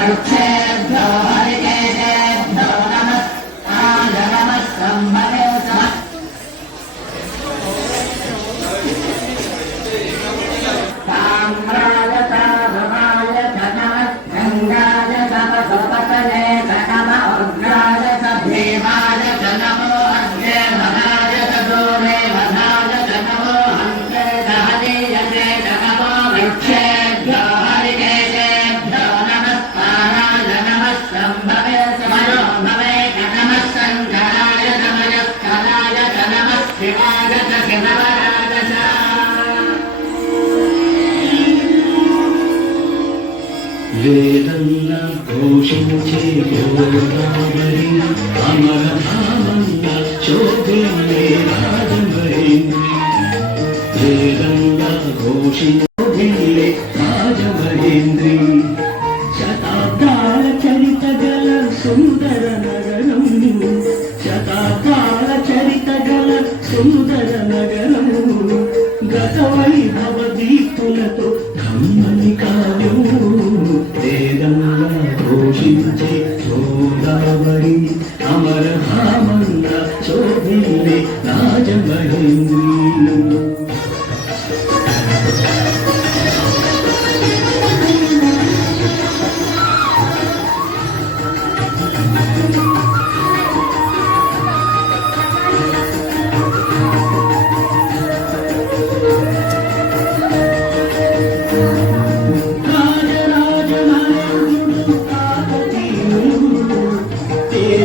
I don't repent. వేదంగా పోషించే గోదావరి అమర అమరభావంగా శోభిల్లే రాజమహేంద్రి వేదంగా ఘోషించే రాజమహేంద్రి శతాబ్దాల చరిత గల సుందర నగరం శతాబ్దాల చరిత గల సుందర నగరం గత వైభవ దీప్తులతో ధమ్మ భామంగా శోభిల్లే రాజమహేంద్రి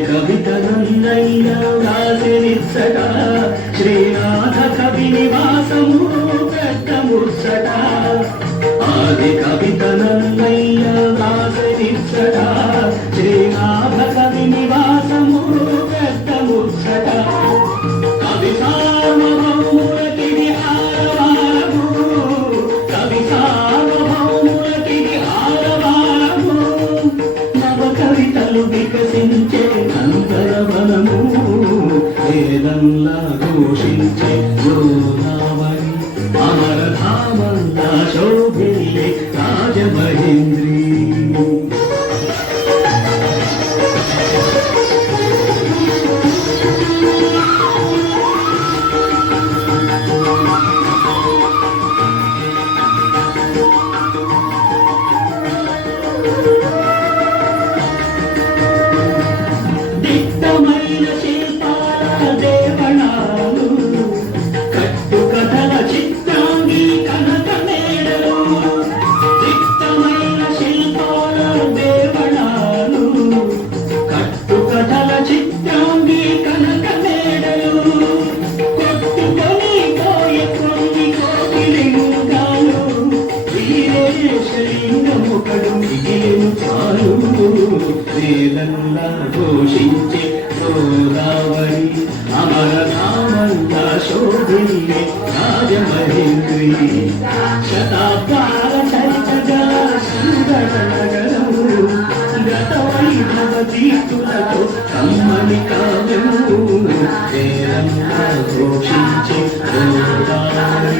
కవిత నన్నయ్య రాసినిచ్చట శ్రీనాథ కవి నివాసము వేలల్లా ఘోషించే గోదావరి అమరధామంగా శోభిల్లే రాజమహేంద్రి. శతాబ్దాల చరితగా సుందర నగరము గత దీతులతో కమ్మని కావ్యము ఘోషించే గోదావరి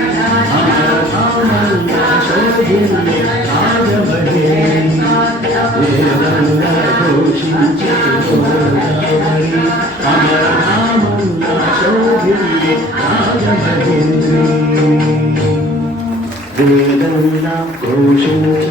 감사합니다. 고맙습니다.